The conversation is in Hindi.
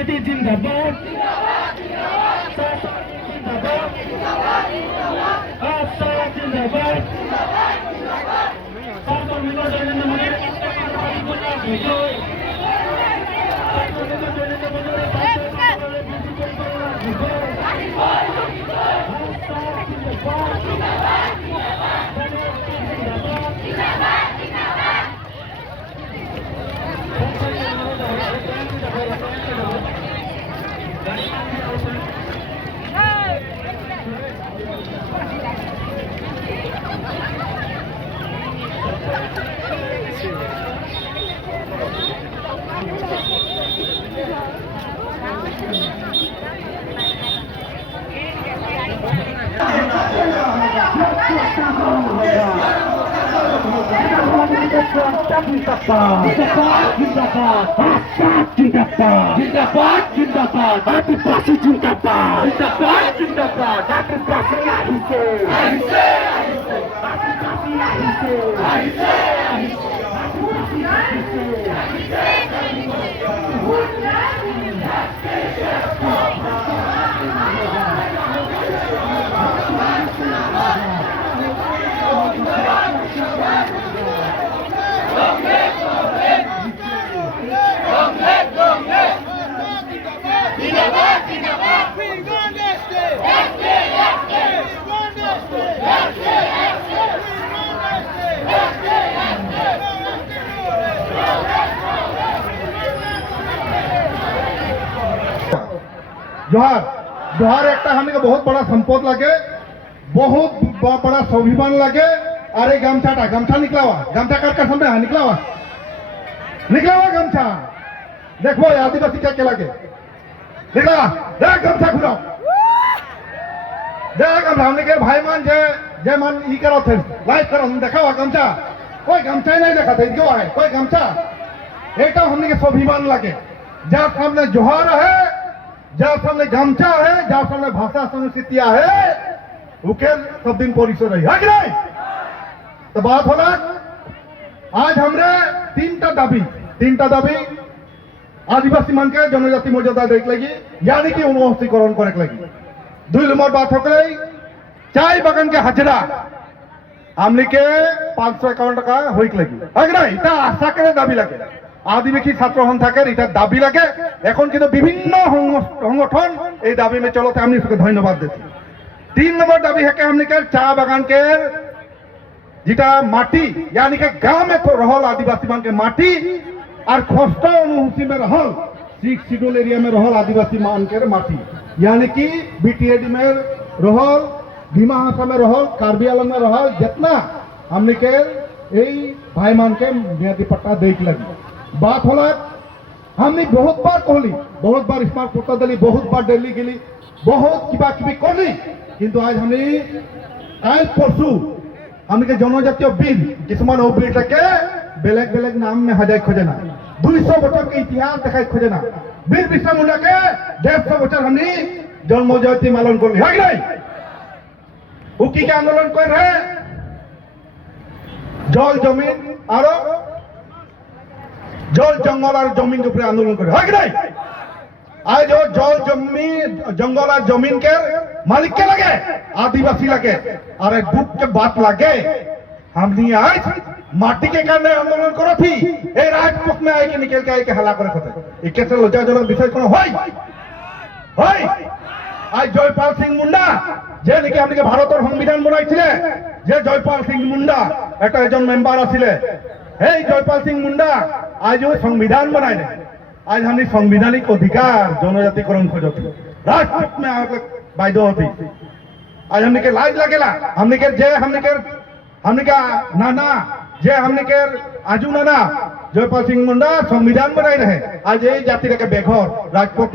কমিটি জিন্দাবাদ জিন্দাবাদ जोहार जोहार एक हमने बहुत बड़ा संपद लगे, बहुत बड़ा स्वाभिमान लगे। अरे गमछाटा गमछा निकला हुआ, गमछा काट सामने हाँ निकला हुआ गमछा। देखो आदिवासी क्या लगे निकला, देख गमछा घुराओ, देख गमछा हमने के भाई मान जय मान ई करो थे लाइव करो, देखा हुआ गमछा, कोई गमछा ही नहीं देखा था क्यों है कोई गमछा। एक हमने के स्वाभिमान लगे, जहाँ सामने जोहार है, जहाँ सामने गमछा है, जहाँ सामने भाषा संस्कृतियां है, उके सब दिन परिसर रही है कि नहीं। तो बात होला आज हमरे तीनटा दाबी आदिवासी मन के जनजाति मर्यादा देख लगी, यानी कि उन्मुक्तीकरण करे लगी। 2 नंबर बात हो गई चाय बागान के हाजिरा हमने के 551 টাকা হইক লাগি হয় না। এটা আশা করে দাবি লাগে, আদিবাসী ছাত্র সংস্থাকে এটা দাবি লাগে। এখন কিন্তু বিভিন্ন সংগঠন এই দাবি में चलो हमने इसको धन्यवाद देती। 3 नंबर दाबी है कि हमने के चा बागान के যেটা মাটি यानी कि गांव में तो रहल आदिवासी मान के माटी और खस्त अनुसूची में रहल 6 शेड्यूल एरिया में रहल आदिवासी मान के माटी, यानी कि बीटीएडी में रहल, भीमा हासा में रहल, कार्बी आलम में रहल, जितना हमने के भाई मान के मियादी पट्टा देख लगी। बात होला हमने बहुत बार कहली, बहुत बार स्मार्ट पट्टा दिली, बहुत बार दिल्ली गेली, बहुत किबा किबी करली, किंतु आज हमने काल परसू हमने के जनजातीय बिल किसमान बिल के बेलेग बेलेग नाम में हजाय खोजे ना, 200 बचर के इतिहास देखा खोजे ना। बीर बिरसा मुंडा के 150 बचर हमने जन्म जयंती पालन कर ली है कि नहीं। वो की के आंदोलन कर रहे जल जमीन और जल जंगल और जमीन के ऊपर आंदोलन कर है कि नहीं। आज जो जल जमीन जंगल और जमीन के मालिक के लगे आदिवासी लगे, अरे दुख के बात लगे हमने आज माटी के कारण आंदोलन करो थी ए राजपथ में आए के निकल के आए के हला करे होते एक कैसे लज्जाजनक विषय कोनो होय। आज जयपाल सिंह मुंडा जे नाকি हमने के भारतर संविधान बनाइছিলে, जे जयपाल सिंह मुंडा एक एजन मेम्बर आছিলে, हे जयपाल सिंह मुंडा आज वो संविधान बनाइले। आज हमने संवैधानिक अधिकार जनजातिकरण खोजती राजपथ में आके बाध्य होती। आज हमने के लाज लगेला, हमने के जे हमने का नाना जे हमने के आजू नाना जयपाल सिंह मुंडा संविधान बनाई रहे, आज ये जाति के बेघर राजपथ